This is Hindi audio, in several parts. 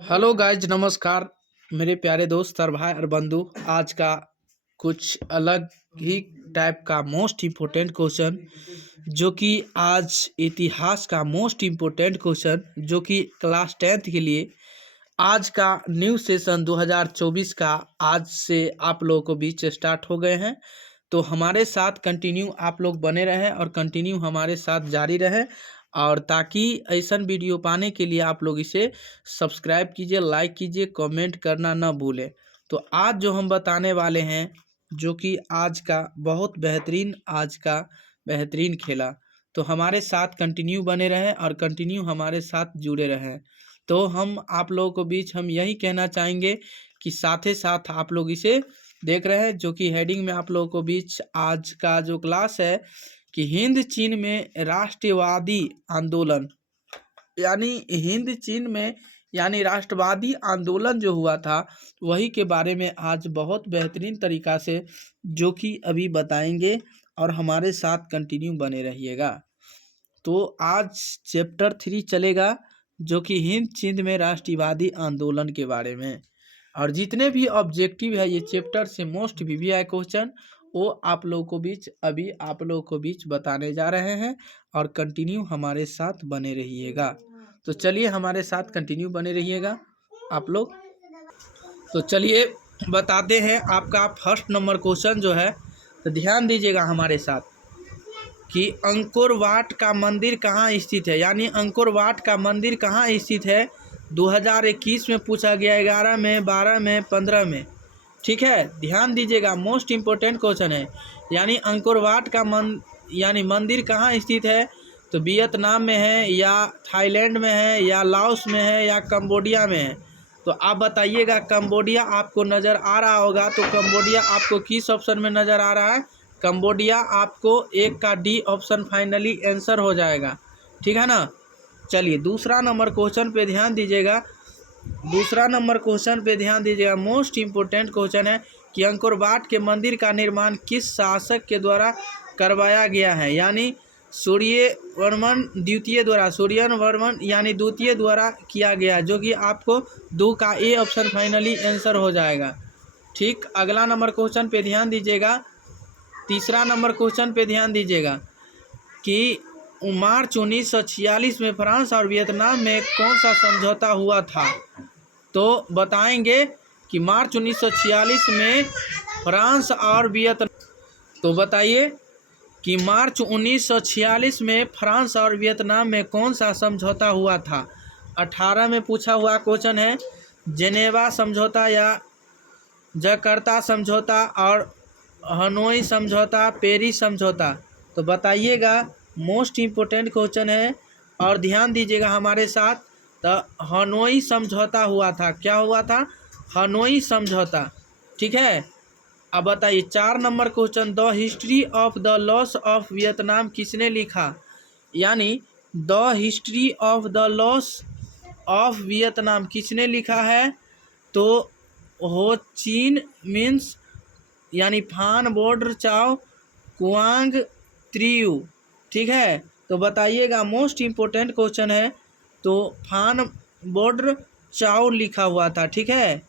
हेलो गाइज, नमस्कार मेरे प्यारे दोस्त और भाई और बंधु। आज का कुछ अलग ही टाइप का मोस्ट इम्पोर्टेंट क्वेश्चन, जो कि आज इतिहास का मोस्ट इम्पोर्टेंट क्वेश्चन, जो कि क्लास 10th के लिए आज का न्यू सेशन 2024 का आज से आप लोगों को बीच स्टार्ट हो गए हैं। तो हमारे साथ कंटिन्यू आप लोग बने रहें और कंटिन्यू हमारे साथ जारी रहें, और ताकि ऐसा वीडियो पाने के लिए आप लोग इसे सब्सक्राइब कीजिए, लाइक कीजिए, कमेंट करना ना भूलें। तो आज जो हम बताने वाले हैं, जो कि आज का बहुत बेहतरीन, आज का बेहतरीन खेला, तो हमारे साथ कंटिन्यू बने रहें और कंटिन्यू हमारे साथ जुड़े रहें। तो हम आप लोगों को बीच हम यही कहना चाहेंगे कि साथ ही साथ आप लोग इसे देख रहे हैं, जो कि हेडिंग में आप लोगों को बीच आज का जो क्लास है कि हिंद चीन में राष्ट्रवादी आंदोलन, यानी हिंद चीन में यानी राष्ट्रवादी आंदोलन जो हुआ था, वही के बारे में आज बहुत बेहतरीन तरीका से जो कि अभी बताएंगे, और हमारे साथ कंटिन्यू बने रहिएगा। तो आज चैप्टर 3 चलेगा, जो कि हिंद चीन में राष्ट्रवादी आंदोलन के बारे में, और जितने भी ऑब्जेक्टिव है ये चैप्टर से मोस्ट वीवीआई क्वेश्चन, वो आप लोगों को बीच अभी आप लोगों को बीच बताने जा रहे हैं, और कंटिन्यू हमारे साथ बने रहिएगा। तो चलिए हमारे साथ कंटिन्यू बने रहिएगा आप लोग। तो चलिए बताते हैं आपका फर्स्ट नंबर क्वेश्चन जो है, तो ध्यान दीजिएगा हमारे साथ कि अंकोर वाट का मंदिर कहाँ स्थित है, यानी अंकोर वाट का मंदिर कहाँ स्थित है। 2021 में पूछा गया, 11 में, 12 में, 15 में। ठीक है, ध्यान दीजिएगा, मोस्ट इम्पोर्टेंट क्वेश्चन है। यानी अंकोर वाट का यानी मंदिर कहाँ स्थित है, तो वियतनाम में है, या थाईलैंड में है, या लाओस में है, या कंबोडिया में है। तो आप बताइएगा, कंबोडिया आपको नज़र आ रहा होगा, तो कंबोडिया आपको किस ऑप्शन में नज़र आ रहा है। कंबोडिया आपको एक का डी ऑप्शन फाइनली आंसर हो जाएगा, ठीक है ना। चलिए दूसरा नंबर क्वेश्चन पे ध्यान दीजिएगा। दूसरा नंबर क्वेश्चन पे ध्यान दीजिएगा, मोस्ट इम्पोर्टेंट क्वेश्चन है कि अंकोर वाट के मंदिर का निर्माण किस शासक के द्वारा करवाया गया है, यानी सूर्यवर्मन द्वितीय द्वारा, सूर्यवर्मन यानी द्वितीय द्वारा किया गया, जो कि आपको 2 का ए ऑप्शन फाइनली आंसर हो जाएगा। ठीक, अगला नंबर क्वेश्चन पे ध्यान दीजिएगा। तीसरा नंबर क्वेश्चन पे ध्यान दीजिएगा कि मार्च 1946 में फ्रांस और वियतनाम में कौन सा समझौता हुआ था। तो बताएंगे कि मार्च 1946 में फ्रांस और वियतनाम, तो बताइए कि मार्च 1946 में फ्रांस और वियतनाम में कौन सा समझौता हुआ था। 18 में पूछा हुआ क्वेश्चन है, जेनेवा समझौता, या जकार्ता समझौता, और हनोई समझौता, पेरिस समझौता। तो बताइएगा, मोस्ट इम्पोर्टेंट क्वेश्चन है, और ध्यान दीजिएगा हमारे साथ। तो हनोई समझौता हुआ था, क्या हुआ था, हनोई समझौता, ठीक है। अब बताइए 4 number question, the history of the loss of Vietnam किसने लिखा, यानी the history of the loss of Vietnam किसने लिखा है। तो हो चीन मीन्स यानी फान बोर्डर चाओ कुआंग त्रियू, ठीक है। तो बताइएगा, मोस्ट इम्पोर्टेंट क्वेश्चन है, तो फान बोर्डर चाओ लिखा हुआ था, ठीक है।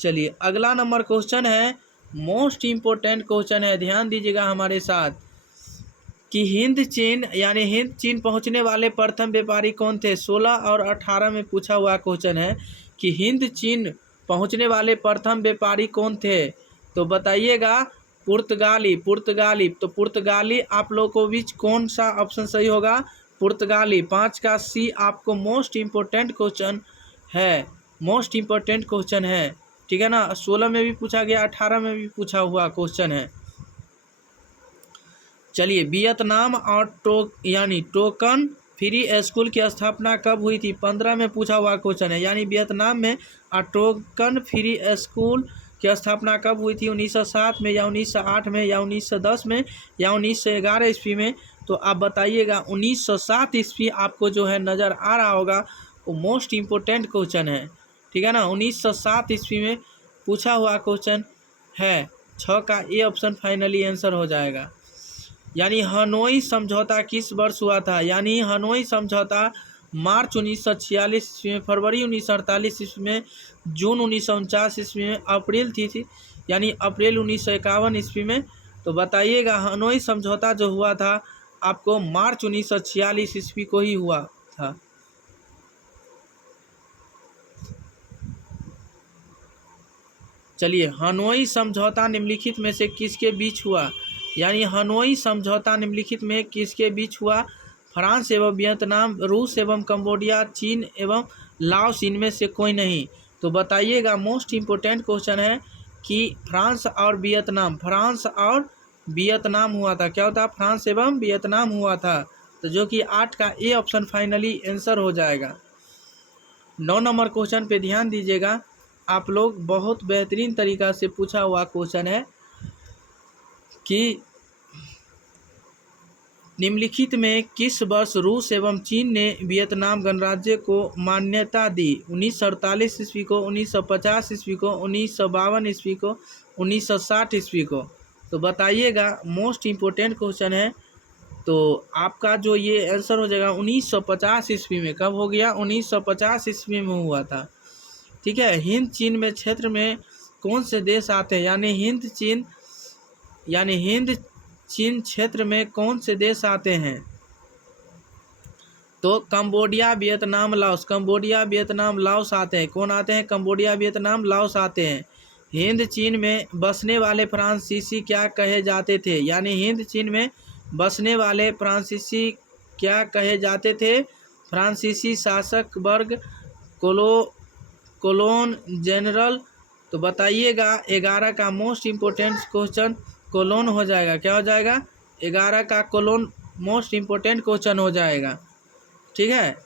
चलिए अगला नंबर क्वेश्चन है, मोस्ट इम्पोर्टेंट क्वेश्चन है, ध्यान दीजिएगा हमारे साथ कि हिंद चीन यानी हिंद चीन पहुंचने वाले प्रथम व्यापारी कौन थे। 16 और 18 में पूछा हुआ क्वेश्चन है कि हिंद चीन पहुंचने वाले प्रथम व्यापारी कौन थे। तो बताइएगा, पुर्तगाली, पुर्तगाली। तो पुर्तगाली आप लोगों को बीच कौन सा ऑप्शन सही होगा, पुर्तगाली। 5 का सी आपको मोस्ट इम्पोर्टेंट क्वेश्चन है, मोस्ट इम्पोर्टेंट क्वेश्चन है, ठीक है ना। 16 में भी पूछा गया, 18 में भी पूछा हुआ क्वेश्चन है। चलिए, वियतनाम और यानी टोकन फ्री स्कूल की स्थापना कब हुई थी। 15 में पूछा हुआ क्वेश्चन है, यानी वियतनाम में टोकन फ्री स्कूल की स्थापना कब हुई थी। 1907 में, या 1908 में, या 1910 में, या 1911 ईस्वी में। तो आप बताइएगा, 1907 ईस्वी आपको जो है नज़र आ रहा होगा, वो मोस्ट इम्पोर्टेंट क्वेश्चन है, ठीक है ना। 1907 ईस्वी में पूछा हुआ क्वेश्चन है, 6 का ए ऑप्शन फाइनली आंसर हो जाएगा। यानी हनोई समझौता किस वर्ष हुआ था, यानी हनोई समझौता मार्च 1946 ईस्वी में, फरवरी 1948 ईस्वी में, जून 1949 ईस्वी में, अप्रैल थी यानी अप्रैल 1951 ईस्वी में। तो बताइएगा हनोई समझौता जो हुआ था आपको मार्च 1946 ईस्वी को ही हुआ था। चलिए, हनोई समझौता निम्नलिखित में से किसके बीच हुआ, यानी हनोई समझौता निम्नलिखित में किसके बीच हुआ? फ्रांस एवं वियतनाम, रूस एवं कंबोडिया, चीन एवं लाओस, इनमें से कोई नहीं। तो बताइएगा, मोस्ट इम्पोर्टेंट क्वेश्चन है कि फ्रांस और वियतनाम हुआ था। क्या होता? फ्रांस एवं वियतनाम हुआ था। तो जो कि 8 का ए ऑप्शन फाइनली आंसर हो जाएगा। 9 नंबर क्वेश्चन पे ध्यान दीजिएगा आप लोग, बहुत बेहतरीन तरीका से पूछा हुआ क्वेश्चन है कि निम्नलिखित में किस वर्ष रूस एवं चीन ने वियतनाम गणराज्य को मान्यता दी? 1948 ईस्वी को, 1950 ईस्वी को, 1952 ईस्वी को, 1960 ईस्वी को। तो बताइएगा, मोस्ट इम्पोर्टेंट क्वेश्चन है। तो आपका जो ये आंसर हो जाएगा 1950 ईस्वी में। कब हो गया? 1950 ईस्वी में हुआ था। ठीक है। हिंद चीन में क्षेत्र में कौन से देश आते हैं, यानी हिंद चीन क्षेत्र में कौन से देश आते हैं? तो Cambodia, Vietnam, Laos. Cambodia, Vietnam, Laos आते हैं। कौन आते हैं? कंबोडिया, वियतनाम, लाओस आते हैं। हिंद चीन में बसने वाले फ्रांसीसी क्या कहे जाते थे? यानी हिंद चीन में बसने वाले फ्रांसीसी क्या कहे जाते थे? फ्रांसीसी शासक वर्ग, कोलोन जनरल। तो बताइएगा, 11 का मोस्ट इम्पोर्टेंट क्वेश्चन कोलोन हो जाएगा। क्या हो जाएगा? 11 का कोलोन मोस्ट इम्पोर्टेंट क्वेश्चन हो जाएगा। ठीक है।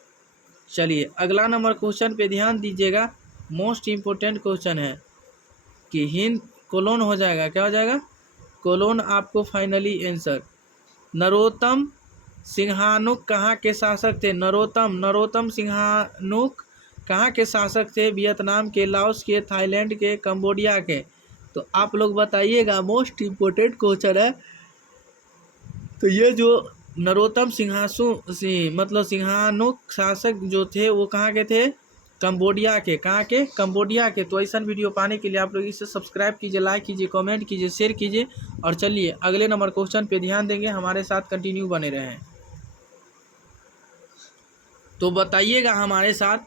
चलिए, अगला नंबर क्वेश्चन पे ध्यान दीजिएगा, मोस्ट इम्पोर्टेंट क्वेश्चन है कि हिंद कोलोन हो जाएगा। क्या हो जाएगा? कोलोन आपको फाइनली आंसर। नरोत्तम सिंहानुक कहाँ के शासक थे? नरोत्तम सिंहानुक कहाँ के शासक थे? वियतनाम के, लाओस के, थाईलैंड के, कंबोडिया के। तो आप लोग बताइएगा, मोस्ट इम्पोर्टेंट क्वेश्चन है। तो ये जो नरोत्तम सिंहानुक शासक जो थे वो कहाँ के थे? कंबोडिया के। कहाँ के? कंबोडिया के। तो ऐसा वीडियो पाने के लिए आप लोग इसे सब्सक्राइब कीजिए, लाइक कीजिए, कमेंट कीजिए, शेयर कीजिए। और चलिए अगले नंबर क्वेश्चन पे ध्यान देंगे, हमारे साथ कंटिन्यू बने रहें। तो बताइएगा हमारे साथ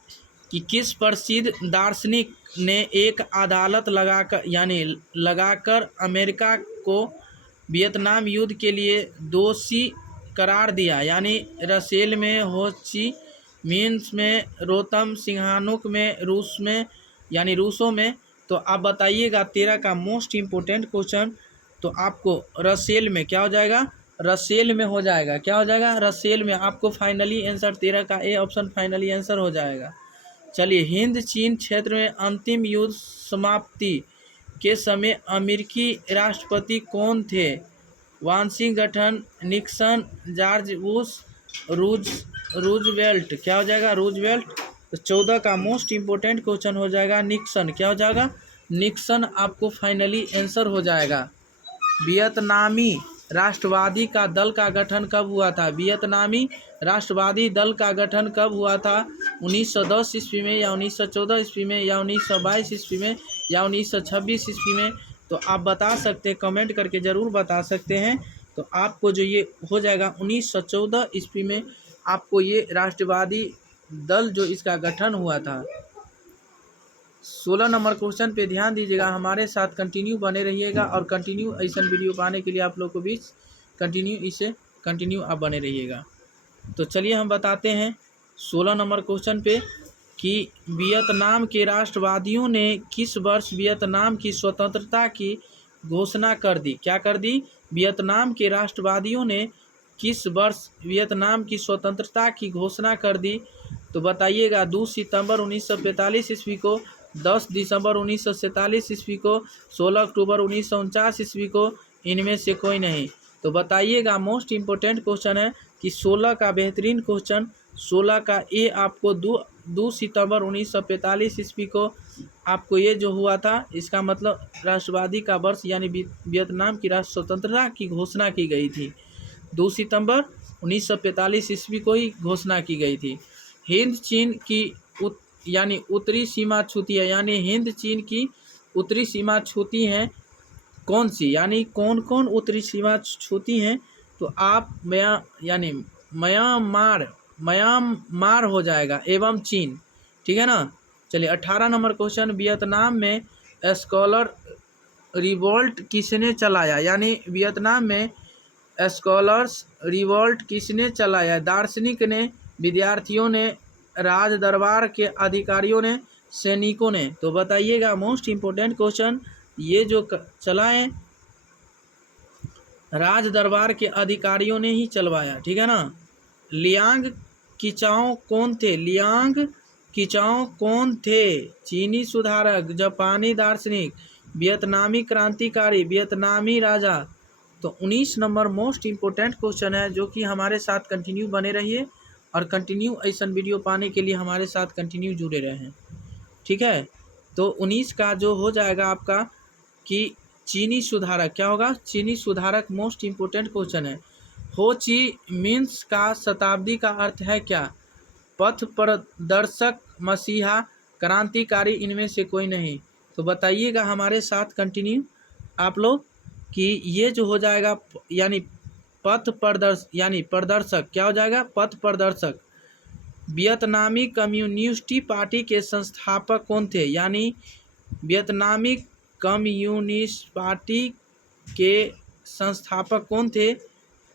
कि किस प्रसिद्ध दार्शनिक ने एक अदालत लगाकर अमेरिका को वियतनाम युद्ध के लिए दोषी करार दिया? यानी रसेल में, हो ची मिन्ह में, रोतम सिंहानुक में, रूसों में। तो आप बताइएगा, 13 का मोस्ट इम्पोर्टेंट क्वेश्चन। तो आपको रसेल में क्या हो जाएगा? रसेल में हो जाएगा। क्या हो जाएगा? रसेल में। आपको फाइनली आंसर 13 का ए ऑप्शन फाइनली आंसर हो जाएगा। चलिए, हिंद चीन क्षेत्र में अंतिम युद्ध समाप्ति के समय अमेरिकी राष्ट्रपति कौन थे? Washington, Nixon, George Bush, Roosevelt. क्या हो जाएगा? रूजवेल्ट। तो 14 का मोस्ट इम्पोर्टेंट क्वेश्चन हो जाएगा निक्सन। क्या हो जाएगा? निक्सन आपको फाइनली आंसर हो जाएगा। वियतनामी राष्ट्रवादी का दल का गठन कब हुआ था? वियतनामी राष्ट्रवादी दल का गठन कब हुआ था? 1910 ईस्वी में, या 1914 ईस्वी में, या 1922 ईस्वी में, या 1926 ईस्वी में? तो आप बता सकते हैं, कमेंट करके ज़रूर बता सकते हैं। तो आपको जो ये हो जाएगा 1914 ईस्वी में आपको ये राष्ट्रवादी दल जो इसका गठन हुआ था। 16 नंबर क्वेश्चन पे ध्यान दीजिएगा, हमारे साथ कंटिन्यू बने रहिएगा। और कंटिन्यू ऐसा वीडियो पाने के लिए आप लोग को बीच कंटिन्यू आप बने रहिएगा। तो चलिए हम बताते हैं 16 नंबर क्वेश्चन पे कि वियतनाम के राष्ट्रवादियों ने किस वर्ष वियतनाम की स्वतंत्रता की घोषणा कर दी? क्या कर दी? वियतनाम के राष्ट्रवादियों ने किस वर्ष वियतनाम की स्वतंत्रता की घोषणा कर दी? तो बताइएगा, 2 सितंबर 1945 ईस्वी को, 10 दिसंबर 1947 ईस्वी को, 16 अक्टूबर 1949 ईस्वी को, इनमें से कोई नहीं। तो बताइएगा, मोस्ट इम्पोर्टेंट क्वेश्चन है कि 16 का बेहतरीन क्वेश्चन, 16 का ए आपको 2 सितंबर 1945 ईस्वी को आपको ये जो हुआ था, इसका मतलब राष्ट्रवादी का वर्ष यानी वियतनाम की राष्ट्र स्वतंत्रता की घोषणा की गई थी। 2 सितंबर 1945 ईस्वी को ही घोषणा की गई थी। हिंद चीन की यानी उत्तरी सीमा छूती है, यानी हिंद चीन की उत्तरी सीमा छूती हैं कौन सी, यानी कौन कौन उत्तरी सीमा छूती हैं, तो आप यानी म्यांमार हो जाएगा एवं चीन। ठीक है ना। चलिए 18 नंबर क्वेश्चन, वियतनाम में स्कॉलर रिवोल्ट किसने चलाया, यानी वियतनाम में स्कॉलर्स रिवोल्ट किसने चलाया, दार्शनिक ने, विद्यार्थियों ने, राज दरबार के अधिकारियों ने, सैनिकों ने। तो बताइएगा, मोस्ट इम्पोर्टेंट क्वेश्चन, ये जो चलाए राज दरबार के अधिकारियों ने ही चलवाया। ठीक है ना। लियांग किचाओ कौन थे, लियांग किचाओ कौन थे, चीनी सुधारक, जापानी दार्शनिक, वियतनामी क्रांतिकारी, वियतनामी राजा। तो 19 नंबर मोस्ट इम्पोर्टेंट क्वेश्चन है, जो कि हमारे साथ कंटिन्यू बने रहिए और कंटिन्यू ऐसा वीडियो पाने के लिए हमारे साथ कंटिन्यू जुड़े रहें। ठीक है। तो 19 का जो हो जाएगा आपका कि चीनी सुधारक, क्या होगा, चीनी सुधारक मोस्ट इम्पोर्टेंट क्वेश्चन है। हो ची मिन्स का शताब्दी का अर्थ है क्या, पथ प्रदर्शक, मसीहा, क्रांतिकारी, इनमें से कोई नहीं। तो बताइएगा हमारे साथ कंटिन्यू आप लोग कि ये जो हो जाएगा यानी प्रदर्शक, क्या हो जाएगा, पथ प्रदर्शक। वियतनामी कम्युनिस्ट पार्टी के संस्थापक कौन थे, यानी वियतनामी कम्युनिस्ट पार्टी के संस्थापक कौन थे।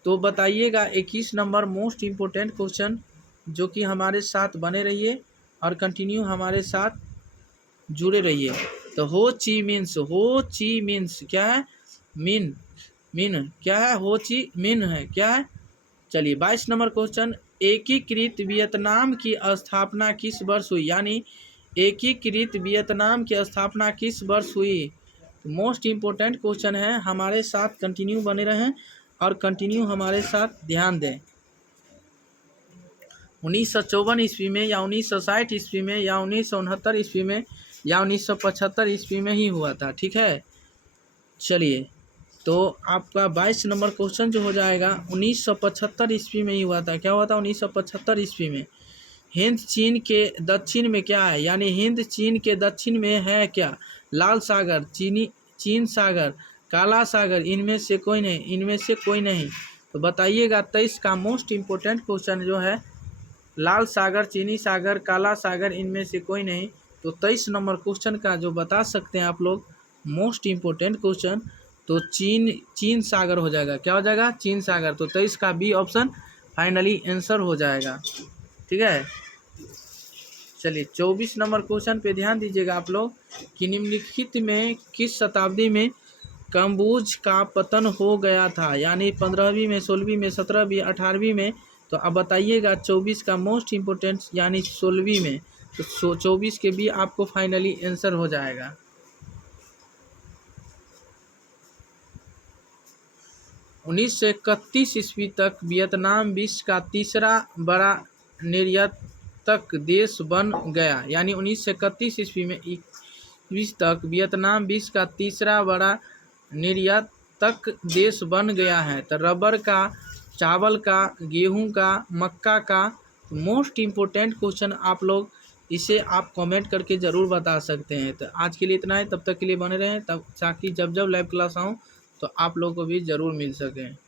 तो बताइएगा 21 नंबर मोस्ट इम्पोर्टेंट क्वेश्चन, जो कि हमारे साथ बने रहिए और कंटिन्यू हमारे साथ जुड़े रहिए। तो हो ची मीन्स क्या है, मिन क्या है, हो ची मिन है, क्या है। चलिए 22 नंबर क्वेश्चन, एकीकृत वियतनाम की स्थापना किस वर्ष हुई, यानी एकीकृत वियतनाम की स्थापना किस वर्ष हुई। मोस्ट इम्पोर्टेंट क्वेश्चन है, हमारे साथ कंटिन्यू बने रहें और कंटिन्यू हमारे साथ ध्यान दें। 1954 ईस्वी में या 1960 ईस्वी में या 1969 ईस्वी में या 1975 ईस्वी में ही हुआ था। ठीक है। चलिए तो आपका 22 नंबर क्वेश्चन जो हो जाएगा 1975 ईस्वी में ही हुआ था। क्या हुआ था 1975 ईस्वी में। हिंद चीन के दक्षिण में क्या है, यानी हिंद चीन के दक्षिण में है क्या, लाल सागर, चीन सागर, काला सागर, इनमें से कोई नहीं, इनमें से कोई नहीं। तो बताइएगा 23 का मोस्ट इम्पोर्टेंट क्वेश्चन जो है, लाल सागर, चीनी सागर, काला सागर, इनमें से कोई नहीं। तो 23 नंबर क्वेश्चन का जो बता सकते हैं आप लोग मोस्ट इम्पोर्टेंट क्वेश्चन, तो चीन सागर हो जाएगा। क्या हो जाएगा, चीन सागर। तो 23 का बी ऑप्शन फाइनली आंसर हो जाएगा। ठीक है। चलिए 24 नंबर क्वेश्चन पे ध्यान दीजिएगा आप लोग कि निम्नलिखित में किस शताब्दी में कम्बोज का पतन हो गया था, यानी 15वीं में, 16वीं में, 17वीं, 18वीं में। तो अब बताइएगा 24 का मोस्ट इम्पोर्टेंट यानी 16वीं में। तो 24 के भी आपको फाइनली आंसर हो जाएगा। 1931 ईस्वी तक वियतनाम विश्व का तीसरा बड़ा निर्यातक देश बन गया, यानी 1931 ईस्वी तक वियतनाम विश्व का तीसरा बड़ा निर्यातक देश बन गया है। तो रबर का, चावल का, गेहूं का, मक्का का। मोस्ट इम्पोर्टेंट क्वेश्चन आप लोग इसे आप कमेंट करके ज़रूर बता सकते हैं। तो आज के लिए इतना है, तब तक के लिए बने रहें, तब ताकि जब जब लाइव क्लास आऊँ तो आप लोग को भी ज़रूर मिल सके।